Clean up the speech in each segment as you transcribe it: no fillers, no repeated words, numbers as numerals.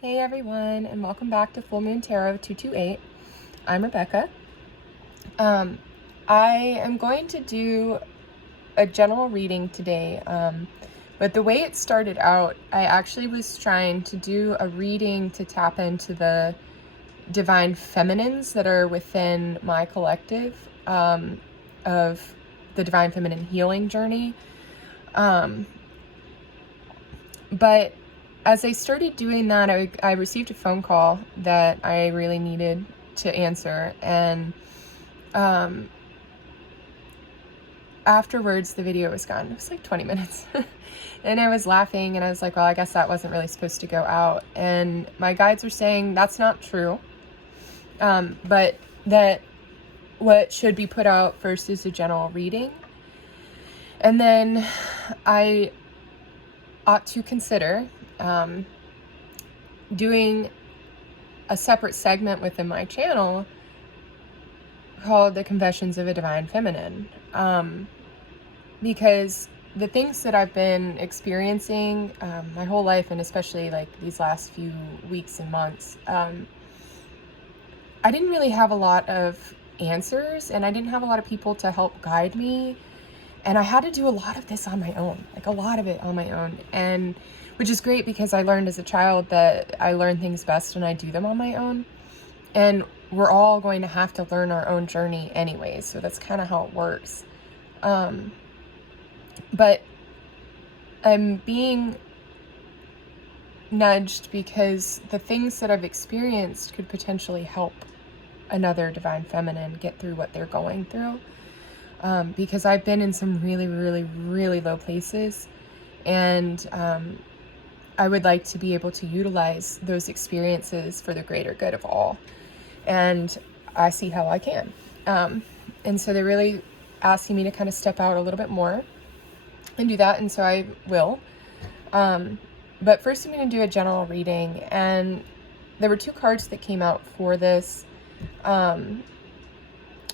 Hey everyone, and welcome back to Full Moon Tarot 228. I'm Rebecca. I am going to do a general reading today, but the way it started out, I actually was trying to do a reading to tap into the divine feminines that are within my collective of the divine feminine healing journey. But as I started doing that, I received a phone call that I really needed to answer. And afterwards, the video was gone. It was like 20 minutes. And I was laughing and I was like, well, I guess that wasn't really supposed to go out. And my guides were saying that's not true. But that what should be put out first is a general reading. And then I ought to consider doing a separate segment within my channel called The Confessions of a Divine Feminine, because the things that I've been experiencing my whole life, and especially like these last few weeks and months, I didn't really have a lot of answers, and I didn't have a lot of people to help guide me. And I had to do a lot of this on my own, like a lot of it on my own. And which is great because I learned as a child that I learn things best when I do them on my own. And we're all going to have to learn our own journey anyway. So that's kind of how it works. But I'm being nudged because the things that I've experienced could potentially help another divine feminine get through what they're going through. Because I've been in some really, really, really low places, and I would like to be able to utilize those experiences for the greater good of all, and I see how I can. And so they're really asking me to kind of step out a little bit more and do that, and so I will. But first I'm going to do a general reading, and there were two cards that came out for this.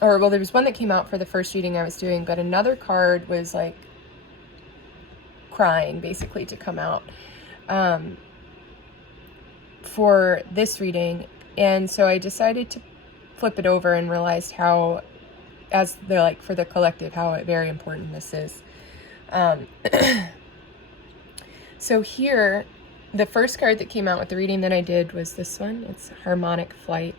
There was one that came out for the first reading I was doing, but another card was like crying basically to come out for this reading. And so I decided to flip it over and realized how, as they're like for the collective, how very important this is. So here, the first card that came out with the reading that I did was this one. It's Harmonic Flight.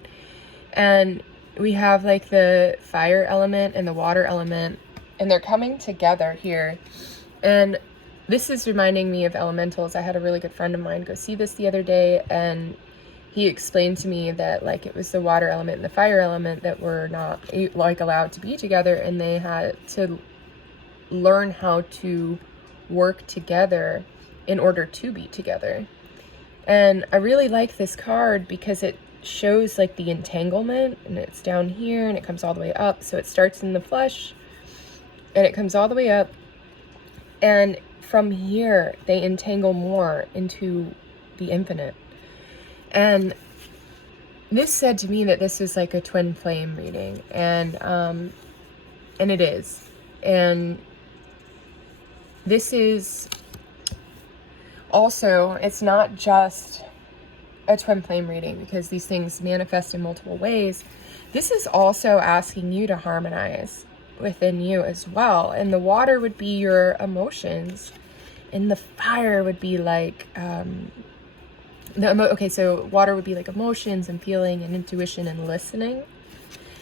And we have like the fire element and the water element, and they're coming together here. And this is reminding me of elementals. I had a really good friend of mine go see this the other day, and he explained to me that like it was the water element and the fire element that were not like allowed to be together, and they had to learn how to work together in order to be together. And I really like this card because it shows like the entanglement, and it's down here and it comes all the way up. So it starts in the flesh and it comes all the way up, and from here they entangle more into the infinite. And this said to me that this is like a twin flame reading, and it is. And this is also, it's not just a twin flame reading because these things manifest in multiple ways. This is also asking you to harmonize within you as well. And the water would be your emotions, and the fire would be like so water would be like emotions and feeling and intuition and listening,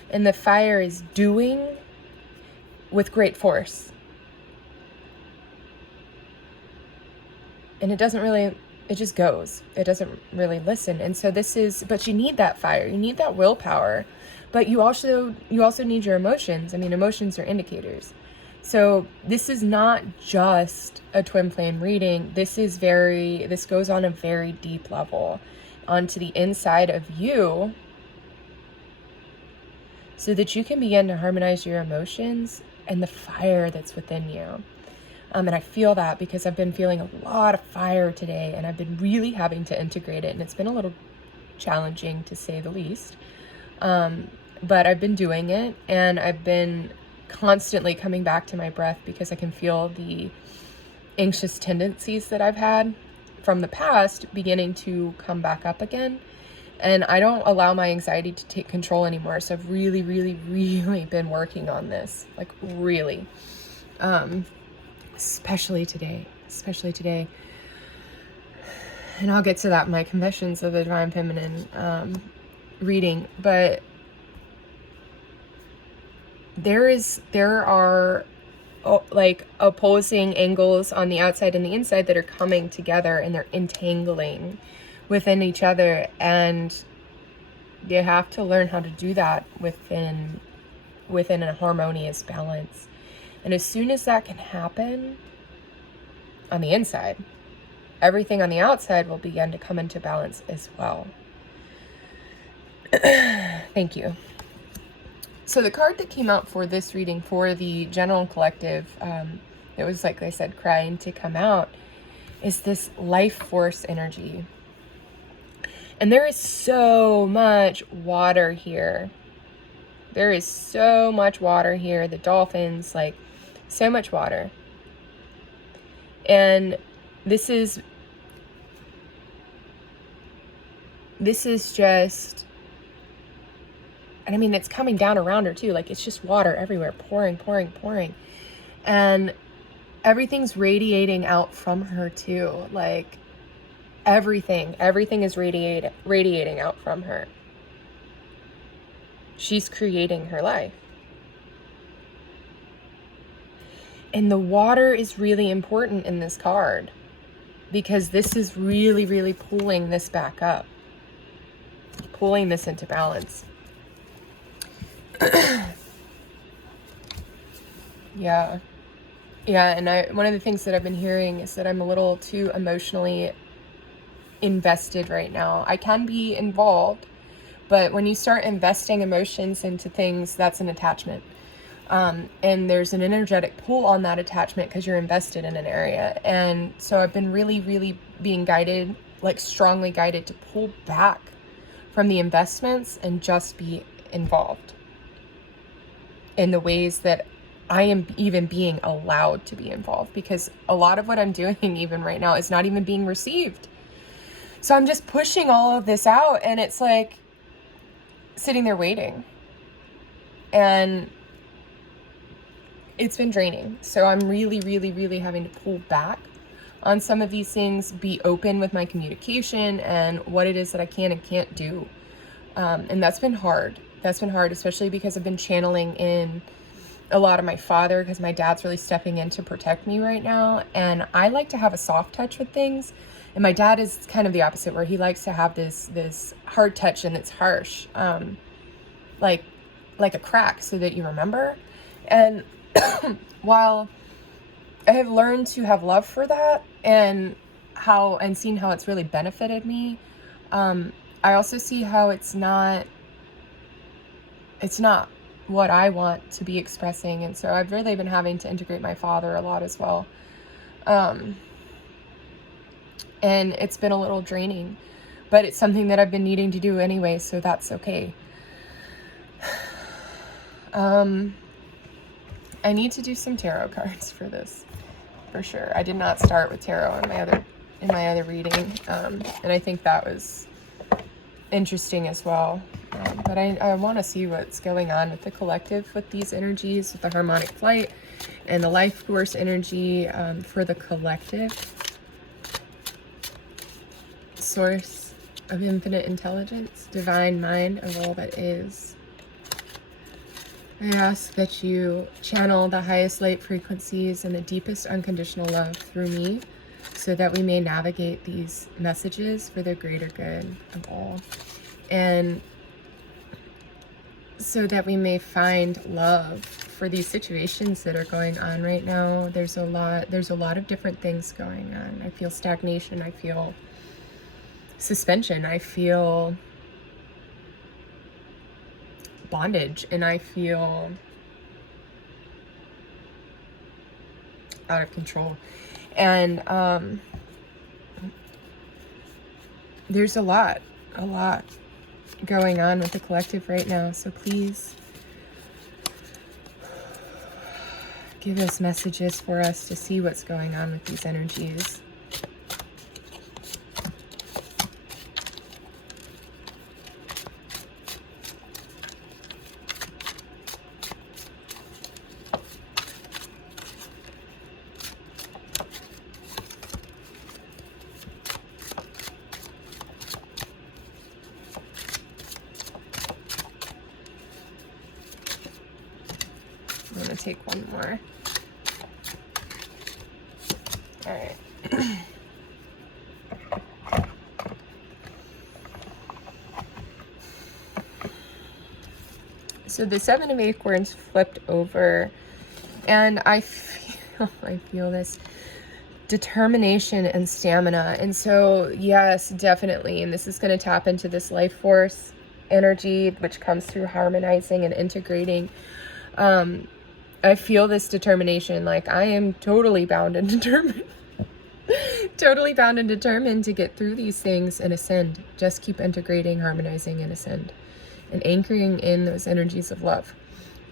and the fire is doing with great force. And it just goes. It doesn't really listen. And so but you need that fire. You need that willpower. But you also need your emotions. I mean, emotions are indicators. So this is not just a twin flame reading. This goes on a very deep level onto the inside of you, so that you can begin to harmonize your emotions and the fire that's within you. And I feel that because I've been feeling a lot of fire today, and I've been really having to integrate it, and it's been a little challenging to say the least. But I've been doing it, and I've been constantly coming back to my breath because I can feel the anxious tendencies that I've had from the past beginning to come back up again. And I don't allow my anxiety to take control anymore. So I've really, really, really been working on this, like really, especially today. And I'll get to that in my Confessions of the Divine Feminine reading. But there are like opposing angles on the outside and the inside that are coming together, and they're entangling within each other, and you have to learn how to do that within a harmonious balance. And as soon as that can happen on the inside, everything on the outside will begin to come into balance as well. Thank you. So the card that came out for this reading for the general and collective, it was, like I said, crying to come out, is this life force energy. And there is so much water here. There is so much water here. The dolphins, like, so much water. And this is just, and I mean, it's coming down around her too. Like, it's just water everywhere, pouring. And everything's radiating out from her too. Like, everything is radiating out from her. She's creating her life. And the water is really important in this card, because this is really, really pulling this back up, pulling this into balance. Yeah, and one of the things that I've been hearing is that I'm a little too emotionally invested right now. I can be involved, but when you start investing emotions into things, that's an attachment. And there's an energetic pull on that attachment because you're invested in an area. And so I've been really, really being guided, like strongly guided, to pull back from the investments and just be involved in the ways that I am even being allowed to be involved, because a lot of what I'm doing even right now is not even being received. So I'm just pushing all of this out, and it's like sitting there waiting, and it's been draining. So I'm really, really, really having to pull back on some of these things, be open with my communication and what it is that I can and can't do. And that's been hard. Especially because I've been channeling in a lot of my father, because my dad's really stepping in to protect me right now. And I like to have a soft touch with things. And my dad is kind of the opposite, where he likes to have this hard touch, and it's harsh, like a crack, so that you remember. And while I have learned to have love for that, and seen how it's really benefited me, I also see how it's not what I want to be expressing. And so I've really been having to integrate my father a lot as well. And it's been a little draining, but it's something that I've been needing to do anyway, so that's okay. I need to do some tarot cards for this, for sure. I did not start with tarot in my other reading, and I think that was interesting as well. But I want to see what's going on with the collective, with these energies, with the harmonic flight and the life force energy for the collective. Source of infinite intelligence, divine mind of all that is. I ask that you channel the highest light frequencies and the deepest unconditional love through me, so that we may navigate these messages for the greater good of all. And so that we may find love for these situations that are going on right now. There's a lot of different things going on. I feel stagnation, I feel suspension, I feel bondage, and I feel out of control. And there's a lot going on with the collective right now. So please give us messages for us to see what's going on with these energies. take one more. All right. So the Seven of Acorns flipped over, and I feel this determination and stamina. And so, yes, definitely. And this is going to tap into this life force energy, which comes through harmonizing and integrating. I feel this determination. Like, I am totally bound and determined. Totally bound and determined to get through these things and ascend. Just keep integrating, harmonizing, and ascend. And anchoring in those energies of love.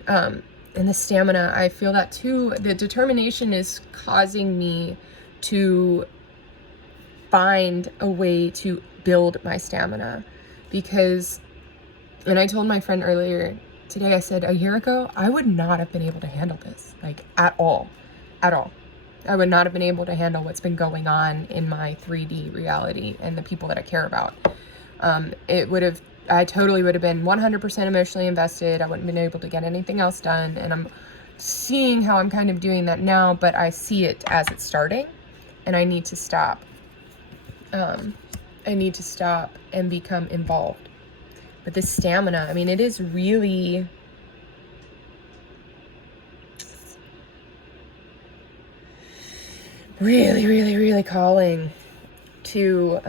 And the stamina, I feel that too. The determination is causing me to find a way to build my stamina. Because, and I told my friend earlier today, I said, a year ago, I would not have been able to handle this, like, at all. At all. I would not have been able to handle what's been going on in my 3D reality and the people that I care about. I totally would have been 100% emotionally invested. I wouldn't have been able to get anything else done. And I'm seeing how I'm kind of doing that now, but I see it as it's starting, and I need to stop. I need to stop and become involved. But this stamina, I mean, it is really, really, really, really calling to,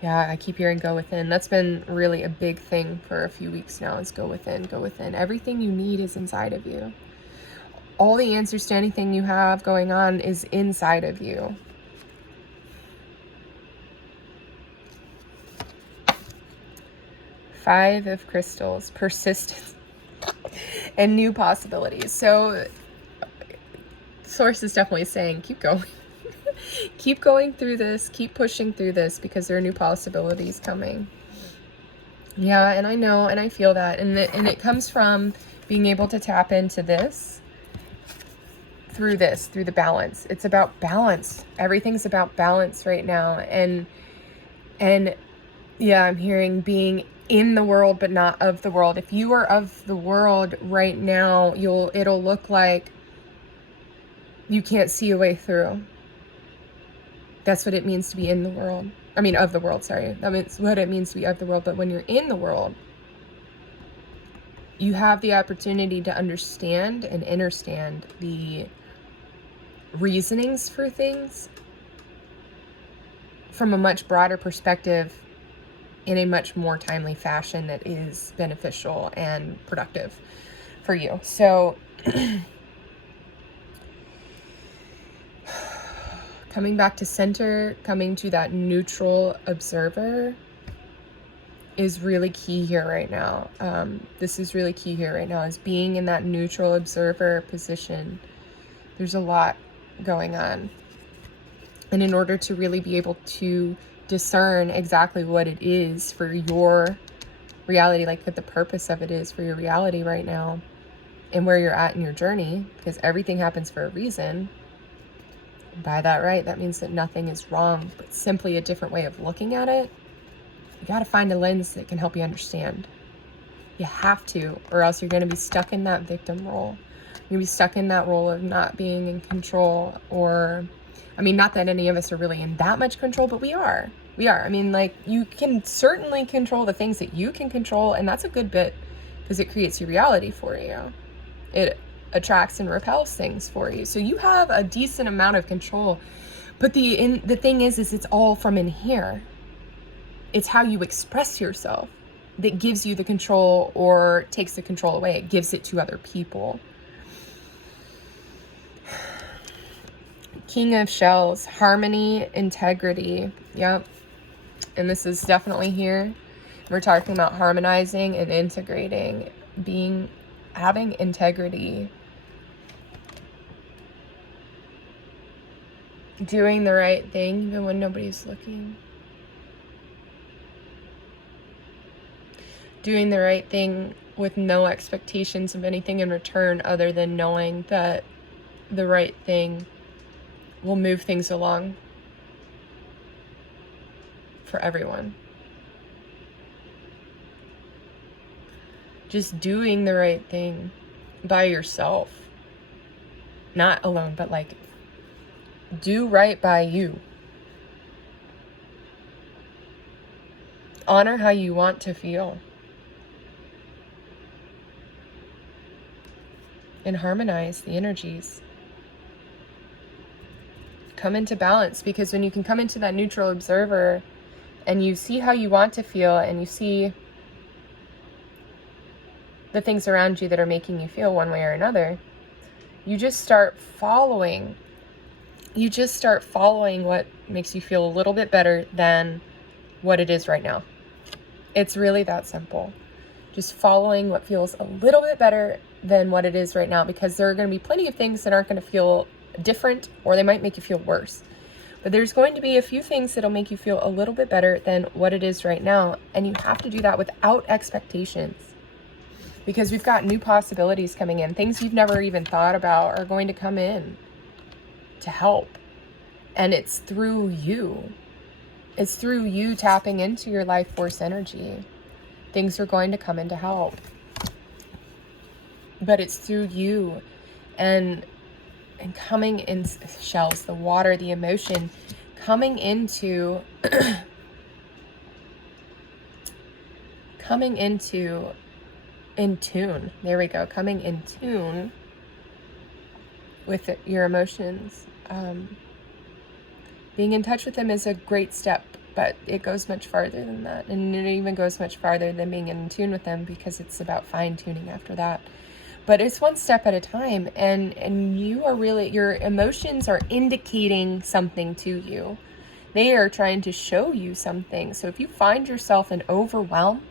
yeah, I keep hearing go within. That's been really a big thing for a few weeks now, is go within, go within. Everything you need is inside of you. All the answers to anything you have going on is inside of you. Five of Crystals, persistence, and new possibilities. So Source is definitely saying, keep going. Keep going through this, keep pushing through this, because there are new possibilities coming. Yeah, and I know, and I feel that. And it comes from being able to tap into this, through the balance. It's about balance. Everything's about balance right now. And yeah, I'm hearing being in the world, but not of the world. If you are of the world right now, it'll look like you can't see a way through. That's what it means to be in the world. I mean, of the world, sorry. That's what it means to be of the world. But when you're in the world, you have the opportunity to understand and understand the reasonings for things from a much broader perspective, in a much more timely fashion that is beneficial and productive for you. So coming back to center, coming to that neutral observer is really key here right now. This is really key here right now, is being in that neutral observer position. There's a lot going on. And in order to really be able to discern exactly what it is for your reality, like what the purpose of it is for your reality right now, and where you're at in your journey, because everything happens for a reason. By that, right, that means that nothing is wrong, but simply a different way of looking at it. You got to find a lens that can help you understand. You have to, or else you're going to be stuck in that victim role. You're going to be stuck in that role of not being in control, or, I mean, not that any of us are really in that much control, but we are. We are. I mean, like, you can certainly control the things that you can control, and that's a good bit, because it creates your reality for you. It attracts and repels things for you. So you have a decent amount of control. But the thing is it's all from in here. It's how you express yourself that gives you the control or takes the control away. It gives it to other people. King of Shells, harmony, integrity. Yep. And this is definitely here. We're talking about harmonizing and integrating, having integrity, doing the right thing even when nobody's looking, doing the right thing with no expectations of anything in return other than knowing that the right thing will move things along for everyone. just doing the right thing by yourself. Not alone, but like, do right by you. Honor how you want to feel. And harmonize the energies. Come into balance, because when you can come into that neutral observer and you see how you want to feel and you see the things around you that are making you feel one way or another, you just start following. You just start following what makes you feel a little bit better than what it is right now. It's really that simple. Just following what feels a little bit better than what it is right now, because there are going to be plenty of things that aren't going to feel different, or they might make you feel worse. But there's going to be a few things that'll make you feel a little bit better than what it is right now. And you have to do that without expectations, because we've got new possibilities coming in. Things you've never even thought about are going to come in to help. And it's through you. It's through you tapping into your life force energy. Things are going to come in to help. But it's through you and coming in, shells, the water, the emotion, coming into in tune. There we go. Coming in tune with your emotions. Being in touch with them is a great step, but it goes much farther than that. And it even goes much farther than being in tune with them, because it's about fine-tuning after that. But it's one step at a time, and you are really, your emotions are indicating something to you. They are trying to show you something. So if you find yourself in overwhelm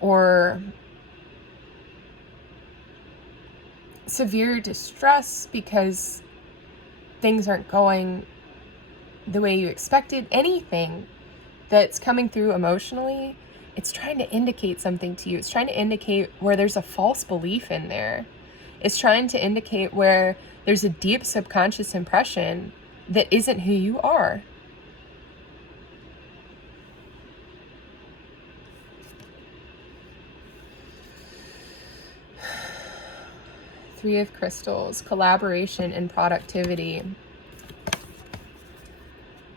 or severe distress because things aren't going the way you expected, anything that's coming through emotionally, it's trying to indicate something to you. It's trying to indicate where there's a false belief in there. It's trying to indicate where there's a deep subconscious impression that isn't who you are. Three of Crystals, collaboration and productivity.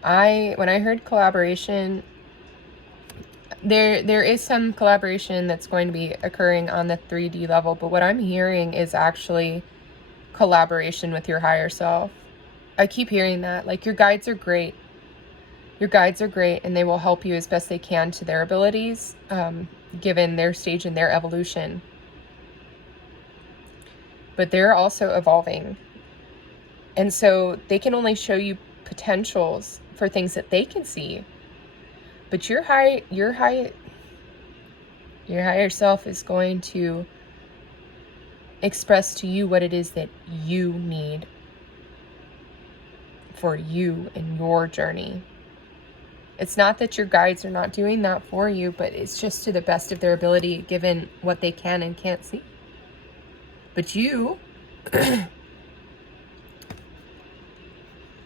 When I heard collaboration, there is some collaboration that's going to be occurring on the 3D level, but what I'm hearing is actually collaboration with your higher self. I keep hearing that. Like, your guides are great. Your guides are great, and they will help you as best they can to their abilities, given their stage in their evolution. But they're also evolving. And so they can only show you potentials for things that they can see. But your higher self is going to express to you what it is that you need for you and your journey. It's not that your guides are not doing that for you, but it's just to the best of their ability, given what they can and can't see. But you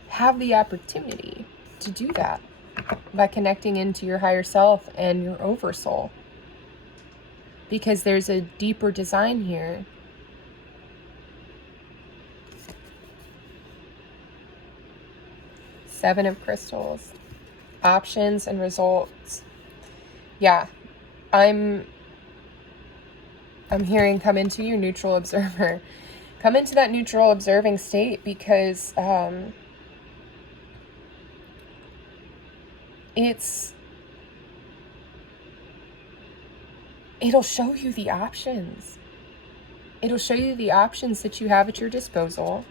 have the opportunity to do that by connecting into your higher self and your oversoul, because there's a deeper design here. Seven of Crystals, options and results. Yeah, I'm hearing come into your neutral observer. Come into that neutral observing state, because it'll show you the options. It'll show you the options that you have at your disposal,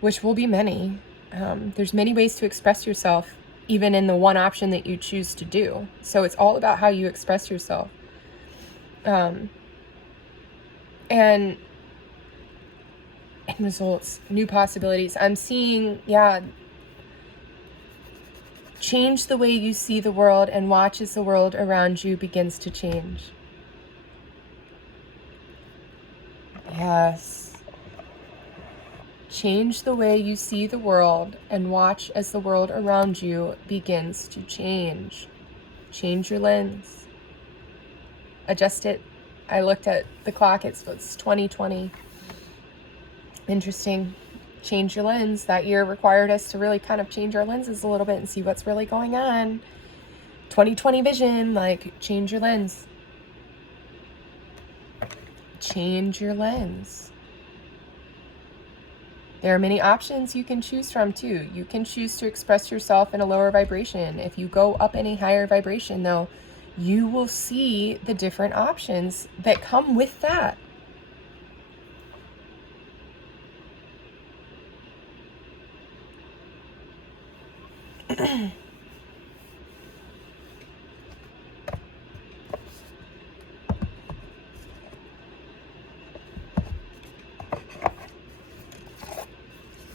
which will be many. There's many ways to express yourself, even in the one option that you choose to do. So it's all about how you express yourself. And results, new possibilities. I'm seeing, change the way you see the world and watch as the world around you begins to change. Yes. Change the way you see the world and watch as the world around you begins to change. Change your lens. Adjust it I looked at the clock. It's 2020. Interesting. Change your lens. That year required us to really kind of change our lenses a little bit and see what's really going on. 2020 vision, like, change your lens. Change your lens. There are many options you can choose from too. You can choose to express yourself in a lower vibration. If you go up in a higher vibration, though, you will see the different options that come with that.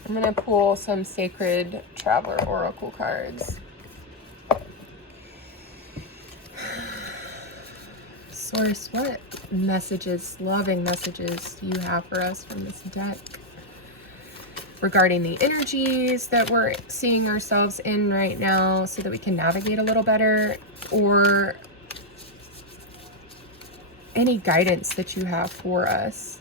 I'm going to pull some Sacred Traveler Oracle cards. Source, what messages, loving messages do you have for us from this deck regarding the energies that we're seeing ourselves in right now so that we can navigate a little better, or any guidance that you have for us?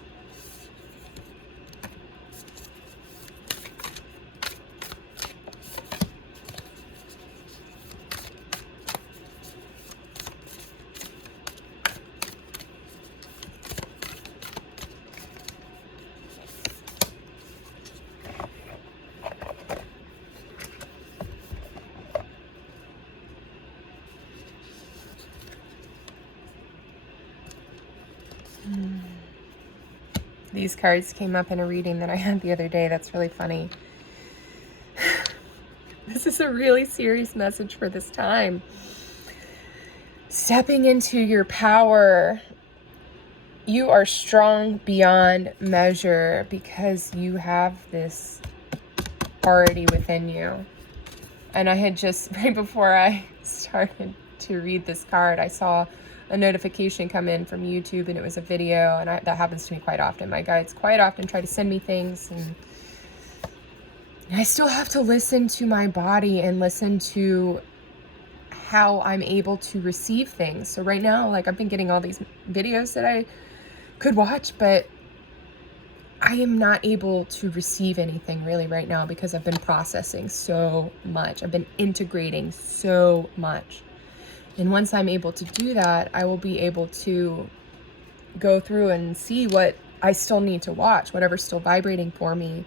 These cards came up in a reading that I had the other day. That's really funny. This is a really serious message for this time. Stepping into your power. You are strong beyond measure because you have this authority within you. And I had just, right before I started to read this card, I saw a notification come in from YouTube, and it was a video, and that happens to me quite often. My guides quite often try to send me things, and I still have to listen to my body and listen to how I'm able to receive things. So right now, like, I've been getting all these videos that I could watch, but I am not able to receive anything really right now because I've been processing so much. I've been integrating so much. And once I'm able to do that, I will be able to go through and see what I still need to watch, whatever's still vibrating for me.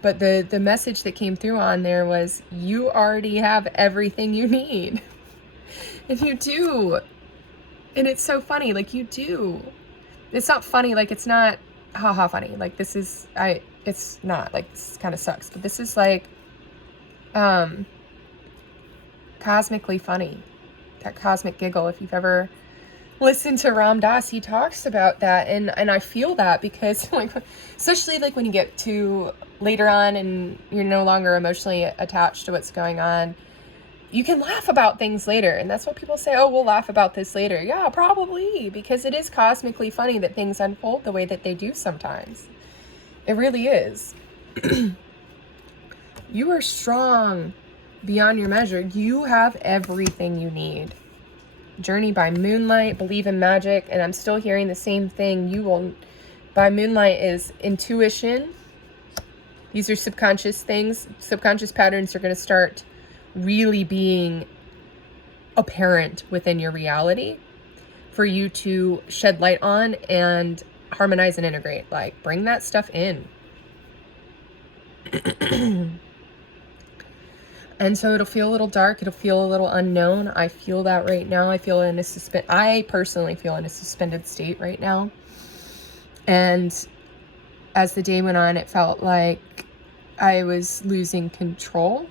But the message that came through on there was, you already have everything you need. And you do. And it's so funny, like, you do. It's not funny, like, it's not haha funny. Like, this is, it's not, like, this kind of sucks. But this is like, cosmically funny. That cosmic giggle. If you've ever listened to Ram Dass, he talks about that, and I feel that, because, like, especially like when you get to later on and you're no longer emotionally attached to what's going on, you can laugh about things later. And that's what people say, oh, we'll laugh about this later. Yeah, probably, because it is cosmically funny that things unfold the way that they do sometimes. It really is. You are strong beyond your measure. You have everything you need. Journey by moonlight, believe in magic, and I'm still hearing the same thing. You will, by moonlight, is intuition. These are subconscious things. Subconscious patterns are going to start really being apparent within your reality for you to shed light on and harmonize and integrate. Like, bring that stuff in. And so it'll feel a little dark. It'll feel a little unknown. I feel that right now. I personally feel in a suspended state right now. And as the day went on, it felt like I was losing control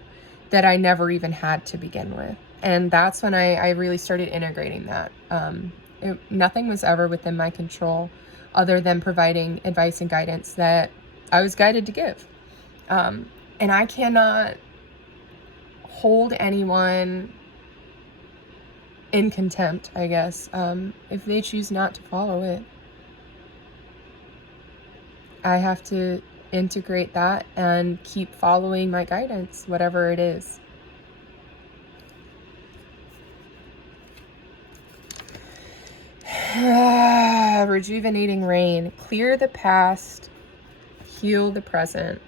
that I never even had to begin with. And that's when I really started integrating that. Nothing was ever within my control other than providing advice and guidance that I was guided to give. And I cannot hold anyone in contempt, I guess, if they choose not to follow it. I have to integrate that and keep following my guidance, whatever it is. rejuvenating rain. Clear the past, heal the present.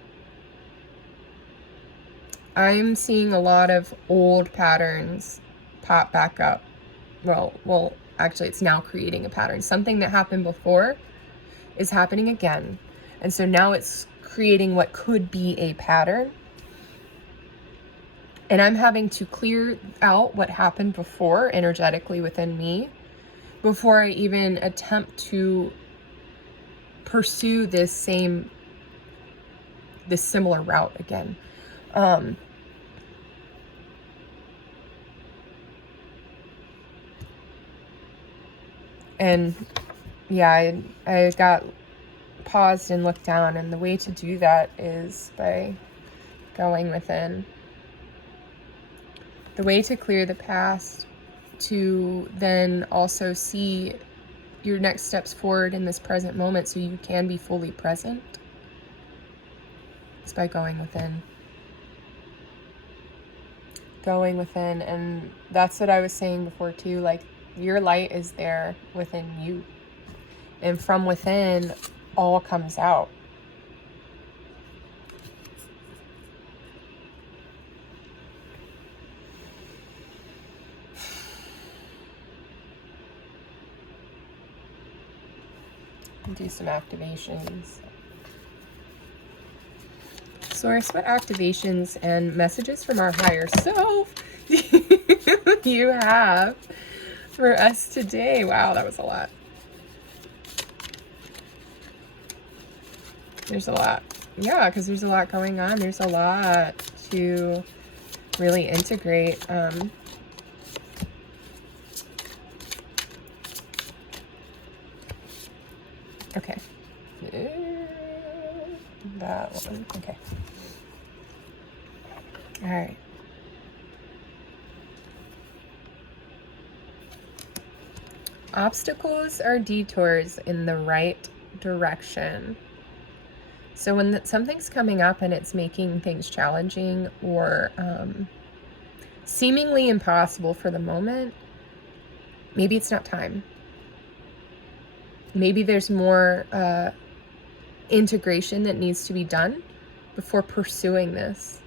I'm seeing a lot of old patterns pop back up. Well, actually, it's now creating a pattern. Something that happened before is happening again. And so now it's creating what could be a pattern. And I'm having to clear out what happened before energetically within me before I even attempt to pursue this similar route again. And yeah, I got paused and looked down, and the way to do that is by going within. The way to clear the past, to then also see your next steps forward in this present moment so you can be fully present, is by going within. Going within. And that's what I was saying before too, like your light is there within you, and from within all comes out. Do some activations. Source, what activations and messages from our higher self you have for us today? Wow, that was a lot. There's a lot. Yeah, because there's a lot going on. There's a lot to really integrate. Okay. That one. Okay. All right. Obstacles are detours in the right direction. So when something's coming up and it's making things challenging or seemingly impossible for the moment, maybe it's not time. Maybe there's more integration that needs to be done before pursuing this.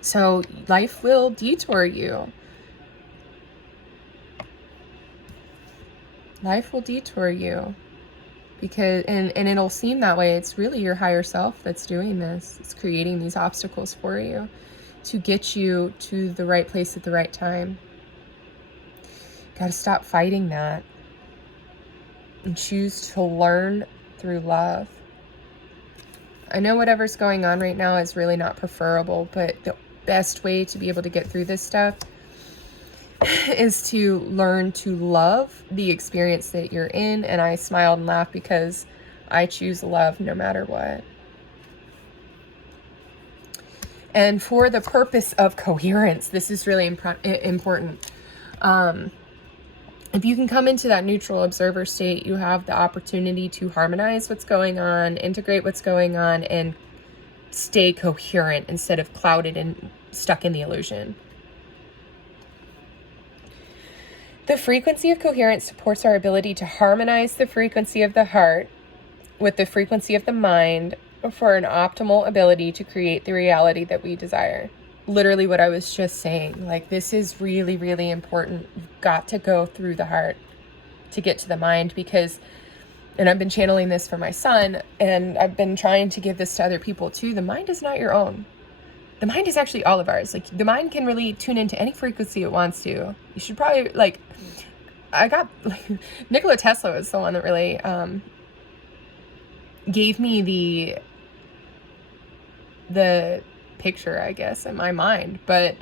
So life will detour you. Life will detour you. Because and it'll seem that way. It's really your higher self that's doing this. It's creating these obstacles for you to get you to the right place at the right time. Got to stop fighting that and choose to learn through love. I know whatever's going on right now is really not preferable, but the best way to be able to get through this stuff is to learn to love the experience that you're in. And I smiled and laughed because I choose love no matter what. And for the purpose of coherence, this is really important. If you can come into that neutral observer state, you have the opportunity to harmonize what's going on, integrate what's going on, and stay coherent instead of clouded and stuck in the illusion. The frequency of coherence supports our ability to harmonize the frequency of the heart with the frequency of the mind for an optimal ability to create the reality that we desire. Literally what I was just saying. Like, this is really, really important. You've got to go through the heart to get to the mind, because, and I've been channeling this for my son, and I've been trying to give this to other people too. The mind is not your own. The mind is actually all of ours. Like, the mind can really tune into any frequency it wants to. You should probably, like, Nikola Tesla was the one that really gave me the picture, I guess, in my mind. But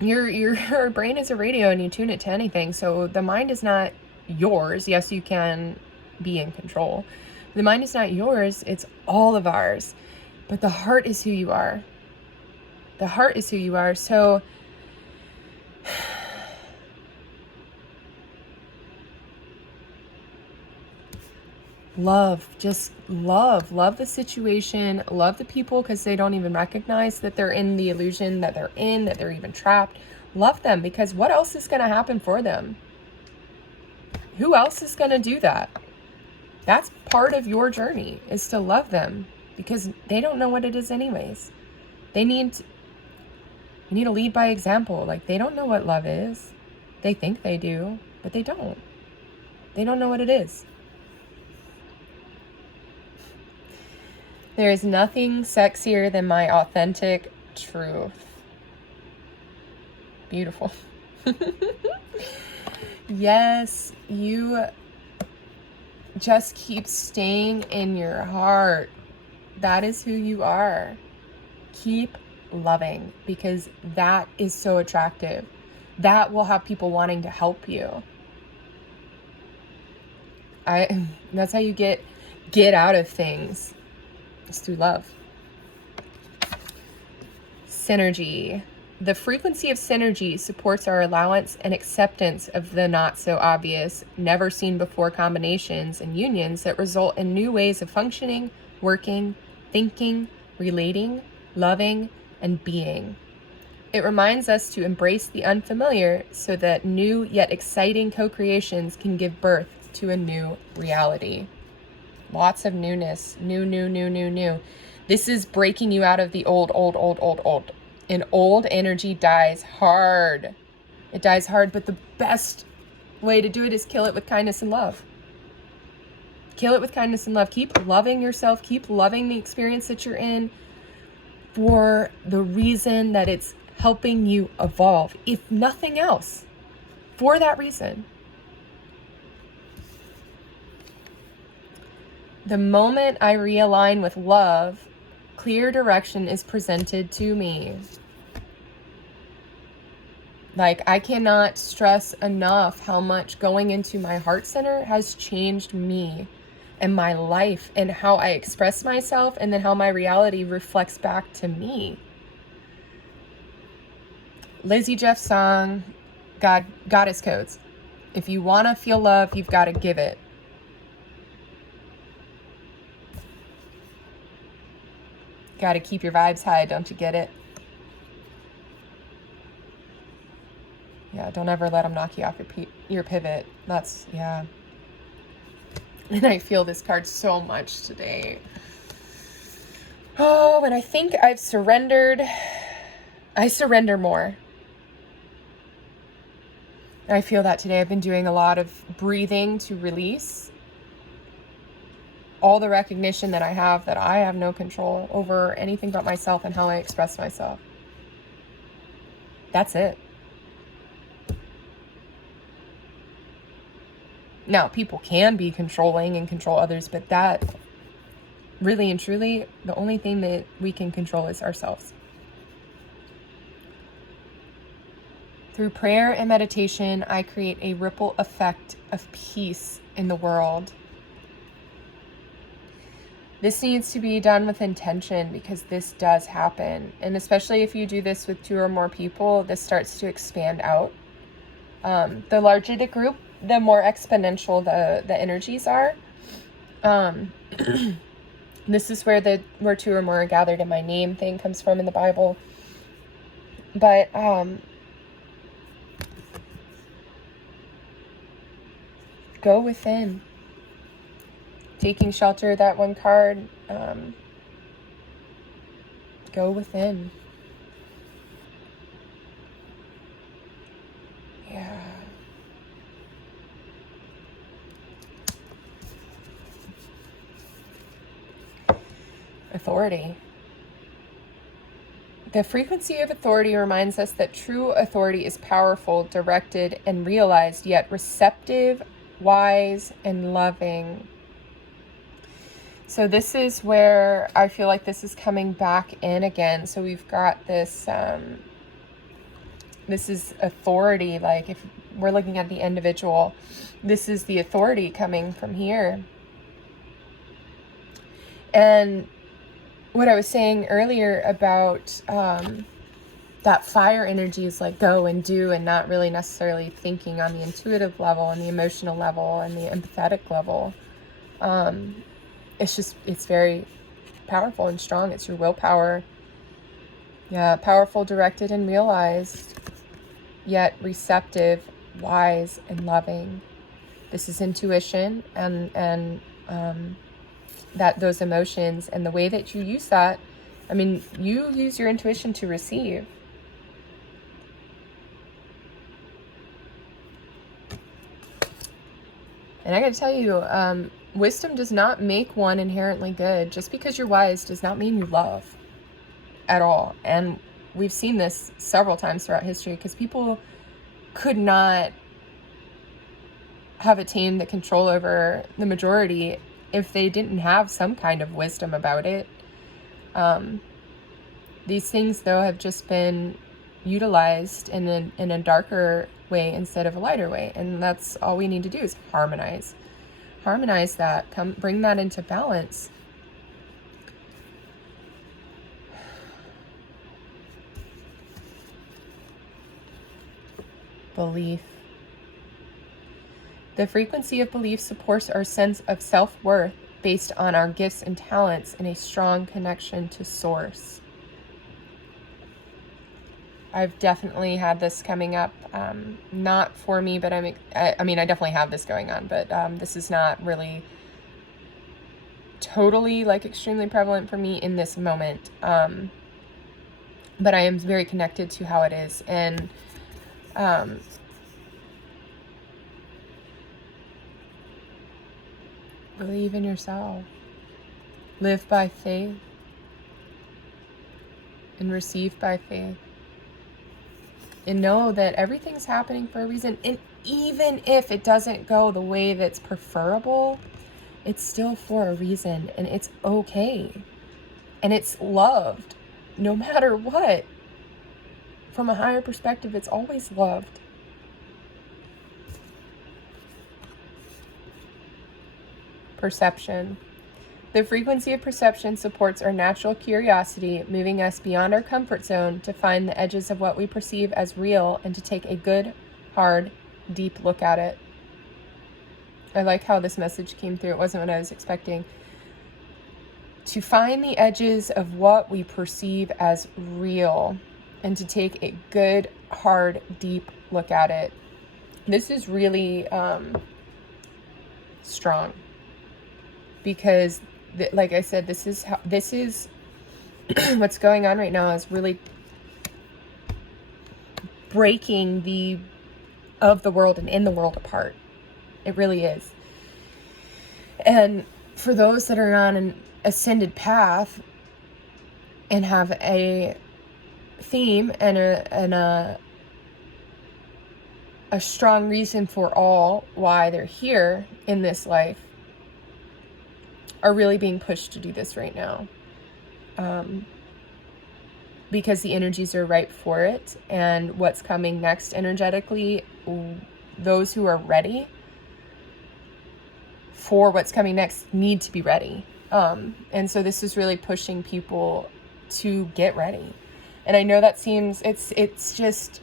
your brain is a radio and you tune it to anything. So the mind is not yours. Yes, you can be in control. The mind is not yours. It's all of ours. But the heart is who you are. The heart is who you are. So love, just love the situation, love the people, because they don't even recognize that they're in the illusion that they're in, that they're even trapped. Love them, because what else is going to happen for them? who else is going to do that? That's part of your journey, is to love them, because they don't know what it is anyways. You need to lead by example. Like, they don't know what love is. They think they do, but they don't. They don't know what it is. There is nothing sexier than my authentic truth. Beautiful. Yes, you just keep staying in your heart. That is who you are. Keep loving, because that is so attractive. That will have people wanting to help you. That's how you get out of things. It's through love. Synergy. The frequency of synergy supports our allowance and acceptance of the not so obvious, never seen before combinations and unions that result in new ways of functioning, working, thinking, relating, loving, and being. It reminds us to embrace the unfamiliar so that new yet exciting co-creations can give birth to a new reality. Lots of newness. New. This is breaking you out of the old. And old energy dies hard. It dies hard, but the best way to do it is kill it with kindness and love. Kill it with kindness and love. Keep loving yourself. Keep loving the experience that you're in for the reason that it's helping you evolve, if nothing else, for that reason. The moment I realign with love, clear direction is presented to me. Like, I cannot stress enough how much going into my heart center has changed me and my life and how I express myself, and then how my reality reflects back to me. Lizzie Jeff's song, Goddess Codes. If you want to feel love, you've got to give it. Got to keep your vibes high, don't you get it? Yeah, don't ever let them knock you off your pivot. That's, yeah. And I feel this card so much today. Oh, and I think I've surrendered. I surrender more. I feel that today. I've been doing a lot of breathing to release all the recognition that I have no control over anything but myself and how I express myself. That's it. Now, people can be controlling and control others, but that, really and truly, the only thing that we can control is ourselves. Through prayer and meditation, I create a ripple effect of peace in the world. This needs to be done with intention, because this does happen. And especially if you do this with 2 or more people, this starts to expand out. The larger the group, the more exponential the energies are. This is where 2 or more are gathered in my name thing comes from in the Bible. But go within. Taking shelter, that one card, go within. Yeah. Authority. The frequency of authority reminds us that true authority is powerful, directed, and realized, yet receptive, wise, and loving. So this is where I feel like this is coming back in again. So we've got this, this is authority. Like, if we're looking at the individual, this is the authority coming from here. And what I was saying earlier about that fire energy is like go and do, and not really necessarily thinking on the intuitive level and the emotional level and the empathetic level. It's very powerful and strong. It's your willpower. Yeah, powerful, directed, and realized, yet receptive, wise, and loving. This is intuition, and that those emotions and the way that you use that. I mean, you use your intuition to receive. And I gotta tell you, wisdom does not make one inherently good. Just because you're wise does not mean you love at all. And we've seen this several times throughout history, because people could not have attained the control over the majority if they didn't have some kind of wisdom about it. These things, though, have just been utilized in a darker way instead of a lighter way, and that's all we need to do is harmonize that, bring that into balance. Belief. The frequency of belief supports our sense of self-worth based on our gifts and talents and a strong connection to source. I've definitely had this coming up, not for me, but I mean, I definitely have this going on, but this is not really totally like extremely prevalent for me in this moment. But I am very connected to how it is. And believe in yourself. Live by faith and receive by faith. And know that everything's happening for a reason. And even if it doesn't go the way that's preferable, it's still for a reason. And it's okay. And it's loved no matter what. From a higher perspective, it's always loved. Perception. The frequency of perception supports our natural curiosity, moving us beyond our comfort zone to find the edges of what we perceive as real and to take a good, hard, deep look at it. I like how this message came through. It wasn't what I was expecting. To find the edges of what we perceive as real and to take a good, hard, deep look at it. This is really strong, because like I said, this is what's going on right now is really breaking the world and in the world apart. It really is. And for those that are on an ascended path and have a theme and a strong reason for all why they're here in this life, are really being pushed to do this right now, because the energies are ripe for it. And what's coming next energetically, those who are ready for what's coming next need to be ready. And so this is really pushing people to get ready. And I know that seems, it's just,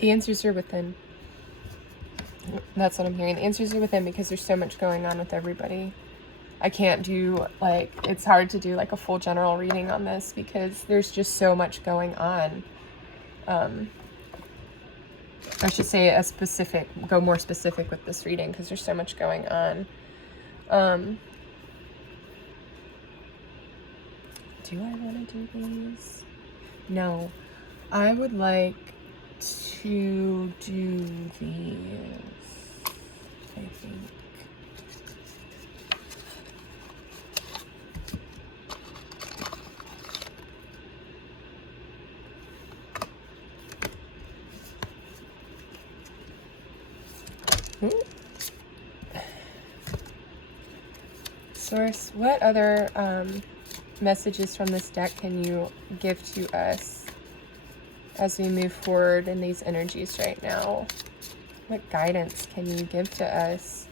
the answers are within. That's what I'm hearing. The answers are within, because there's so much going on with everybody. I can't do, like, it's hard to do like a full general reading on this because there's just so much going on. I should say go more specific with this reading because there's so much going on. Do I want to do these? No. I would like to do these, I think. Source, what other messages from this deck can you give to us as we move forward in these energies right now? What guidance can you give to us?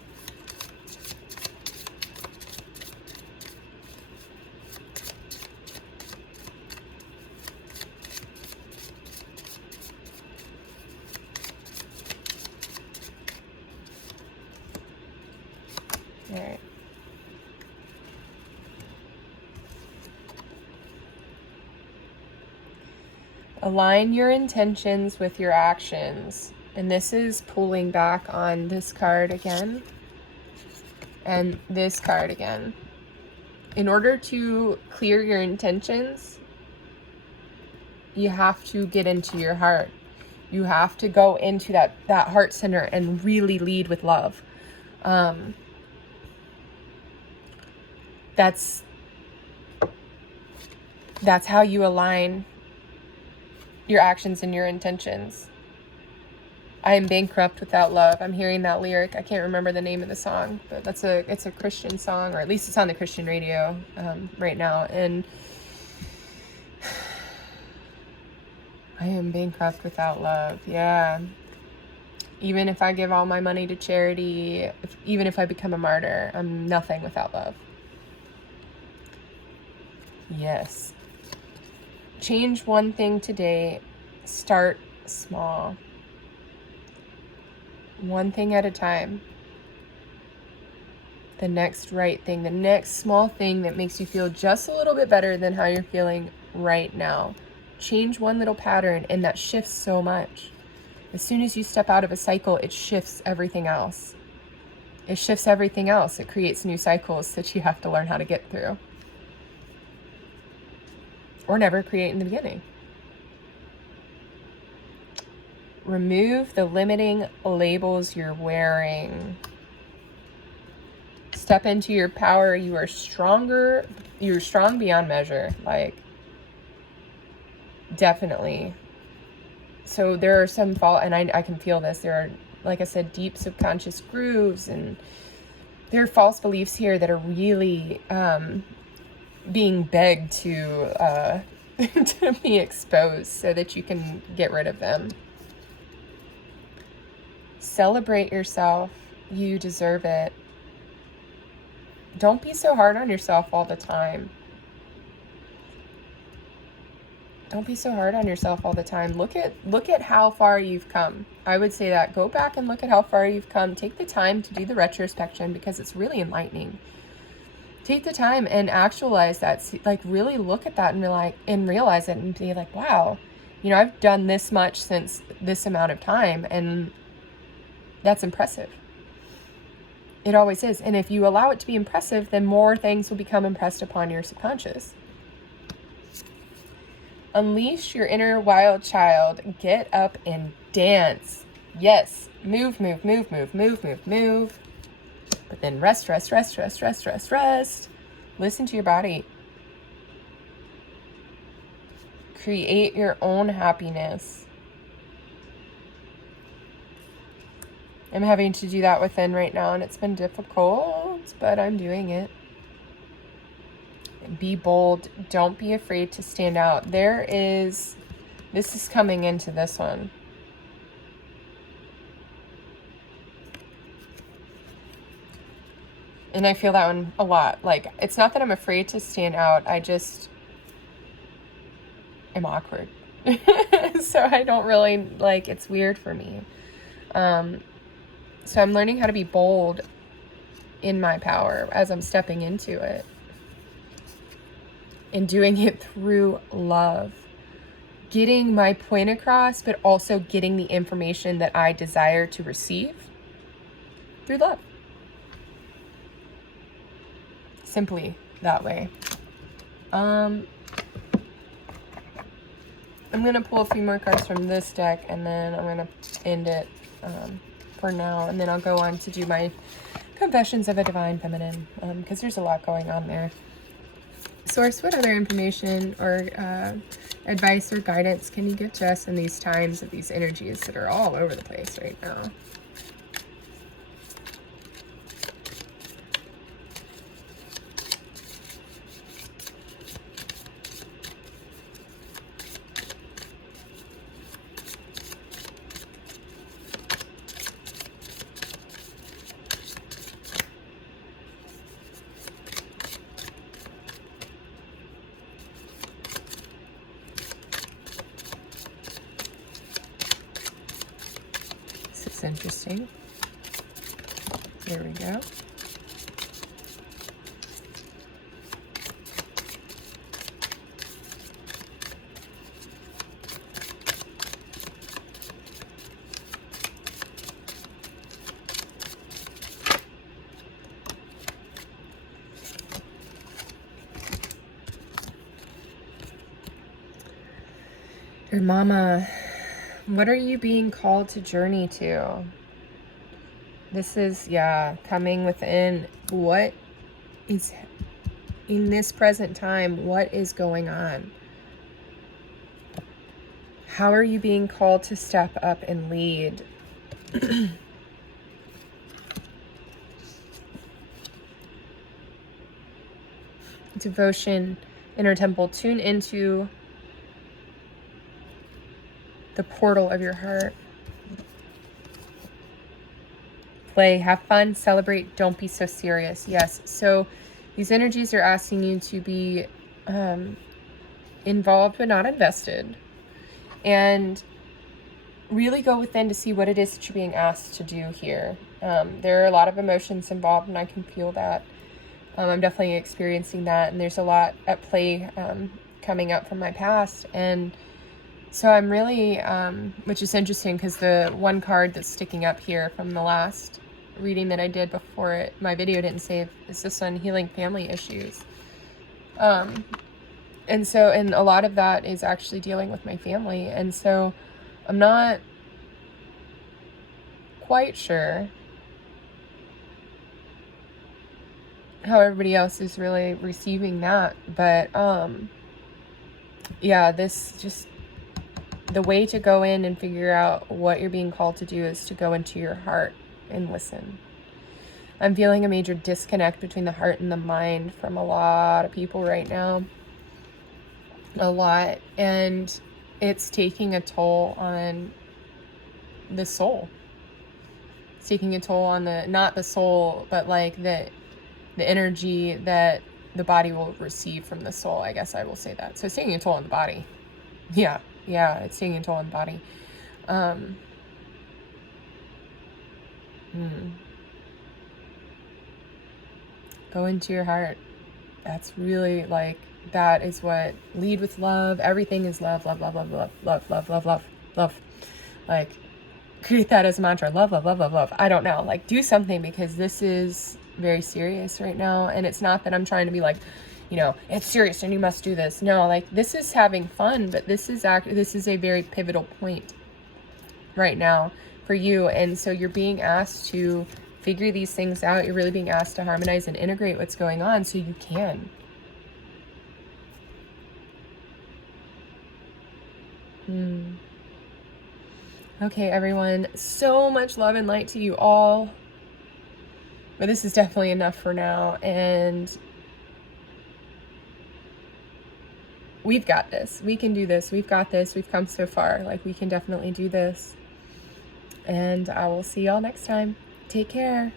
All right. Align your intentions with your actions. And this is pulling back on this card again and this card again. In order to clear your intentions, you have to get into your heart. You have to go into that heart center and really lead with love. That's how you align your actions and your intentions. I am bankrupt without love. I'm hearing that lyric. I can't remember the name of the song, but it's a Christian song, or at least it's on the Christian radio right now. And I am bankrupt without love. Yeah. Even if I give all my money to charity, even if I become a martyr, I'm nothing without love. Yes. Change one thing today. Start small. One thing at a time. The next right thing, the next small thing that makes you feel just a little bit better than how you're feeling right now. Change one little pattern, and that shifts so much. As soon as you step out of a cycle, it shifts everything else. It shifts everything else. It creates new cycles that you have to learn how to get through. Or never create in the beginning. Remove the limiting labels you're wearing. Step into your power. You are stronger. You're strong beyond measure. Like, definitely. So there are some and I can feel this. There are, like I said, deep subconscious grooves, and there are false beliefs here that are really being begged to to be exposed so that you can get rid of them. Celebrate yourself. You deserve it. Don't be so hard on yourself all the time. Don't be so hard on yourself all the time. Look at how far you've come. I would say that. Go back and look at how far you've come. Take the time to do the retrospection, because it's really enlightening. Take the time and actualize that. Like, really look at that and realize it and be like, wow, I've done this much since this amount of time, and that's impressive. It always is. And if you allow it to be impressive, then more things will become impressed upon your subconscious. Unleash your inner wild child. Get up and dance. Yes. Move, move, move, move, move, move, move. But then rest, rest, rest, rest, rest, rest, rest. Listen to your body. Create your own happiness. I'm having to do that within right now, and it's been difficult, but I'm doing it. Be bold. Don't be afraid to stand out. This is coming into this one. And I feel that one a lot. Like, it's not that I'm afraid to stand out. I just am awkward. So I don't really, it's weird for me. So I'm learning how to be bold in my power as I'm stepping into it. And doing it through love. Getting my point across, but also getting the information that I desire to receive through love. Simply that way. I'm going to pull a few more cards from this deck, and then I'm going to end it for now. And then I'll go on to do my Confessions of a Divine Feminine, because there's a lot going on there. Source, what other information or advice or guidance can you give to us in these times of these energies that are all over the place right now? Interesting. There we go. Your mama, what are you being called to journey to? This is, yeah, coming within. What is in this present time? What is going on? How are you being called to step up and lead? Devotion, inner temple, tune into the portal of your heart. Play, have fun, celebrate, don't be so serious. Yes, so these energies are asking you to be involved but not invested. And really go within to see what it is that you're being asked to do here. There are a lot of emotions involved, and I can feel that. I'm definitely experiencing that, and there's a lot at play coming up from my past. And so I'm really, which is interesting because the one card that's sticking up here from the last reading that I did before my video didn't save is this one, healing family issues. And so, and a lot of that is actually dealing with my family. And so I'm not quite sure how everybody else is really receiving that. But yeah, this just, the way to go in and figure out what you're being called to do is to go into your heart and listen. I'm feeling a major disconnect between the heart and the mind from a lot of people right now. A lot. And it's taking a toll on the soul. It's taking a toll on the, not the soul, but like the energy that the body will receive from the soul. I guess I will say that. So it's taking a toll on the body. Yeah, it's taking a toll on the body. Go into your heart. That's really like, that is what, lead with love. Everything is love, love, love, love, love, love, love, love, love, love. Like, create that as a mantra. Love, love, love, love, love. I don't know. Like, do something, because this is very serious right now. And it's not that I'm trying to be like, you know, it's serious and you must do this. No, like, this is having fun, but this is a very pivotal point right now for you. And so you're being asked to figure these things out. You're really being asked to harmonize and integrate what's going on so you can. Okay, everyone, so much love and light to you all. But this is definitely enough for now. And we've got this. We can do this. We've got this. We've come so far. Like, we can definitely do this. And I will see y'all next time. Take care.